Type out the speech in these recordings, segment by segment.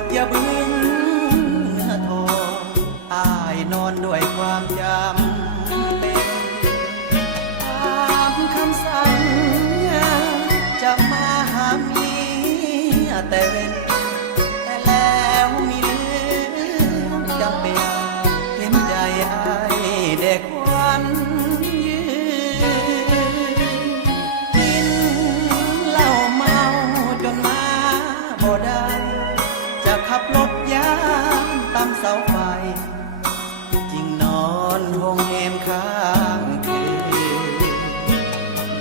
ดอย่าบึ้งทออ้ายนอนด้วยความจำเป็นตามคำสั่งจะมาหาเมียแต่เว้นแต่แล้วมีเรื่องจำเป็นเห็นใจอ้ายเด็กวันยืนกินเหล้าเมาจนมาบ่ได้จะขับรถย่านตามเสาไฟจึงนอนห้องแหมข้างคืน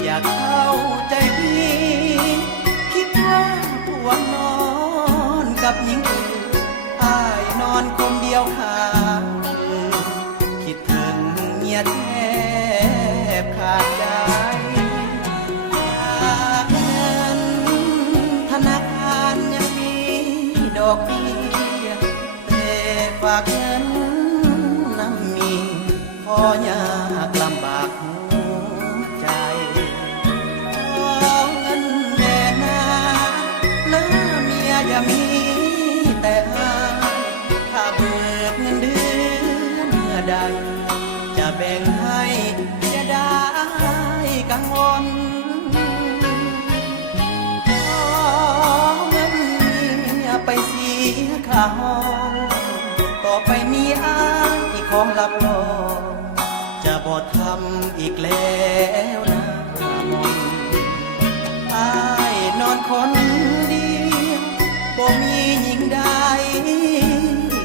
อยากเข้าใจพี่คิดว่าผัวนอนกับหญิงอื่นอ้ายนอนคนเดียวข้างคืนคิดถึงเมียแทบขาดใจเงินธนาคารยังมีดอกเบี้ยแต่ฝากเงินน้ำมีพอยากลำบากหัวใจขอเงินแน่นาแล้วเมียอย่ามีแต่หาถ้าเบิกเงินเดือนเมื่อใดจะแบ่งให้จะได้กังวลขอเงินเมียไปเสียค่าห้องต่อไปมีอ้ายของลับรอจะบ่ทำอีกแล้วนะมนอ้ายนอนคนเดียวบ่มีหญิงใด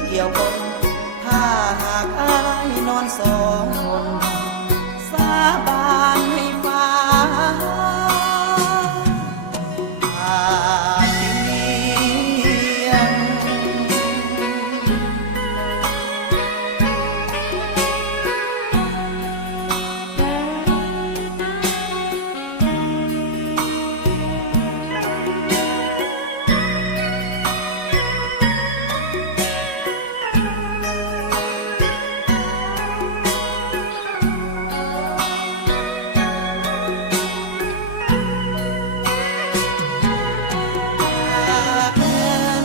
เกี่ยวคนถ้าหากอ้ายนอนสองคนสาบานให้ฟ้าผ่าเตียง เงิ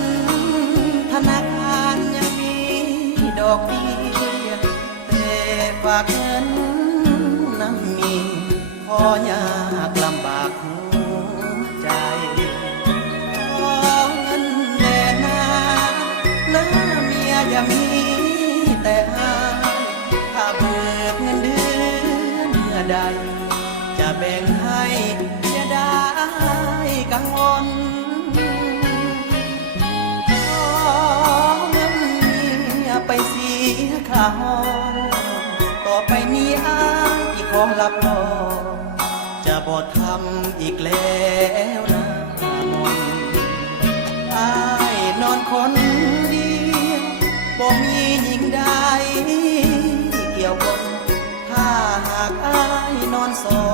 นธนาคารยังมีดอกเบี้ยแต่ฝากเงินน้ำมีพอยากลำบากหัวใจขอเงินแน่นาแล้วเมียอย่ามีแต่หาถ้าเบิกเงินเดือนเมื่อใดจะแบ่งให้จะได้กังวลขอเงินเมียไปเสียค่าห้องต่อไปนี้อ้ายของลับรอจะบ่ทำอีกแล้วนะมนอ้ายนอนคนเดียวบ่มีหญิงใดเกี่ยวคนถ้าหากอ้ายนอนสอง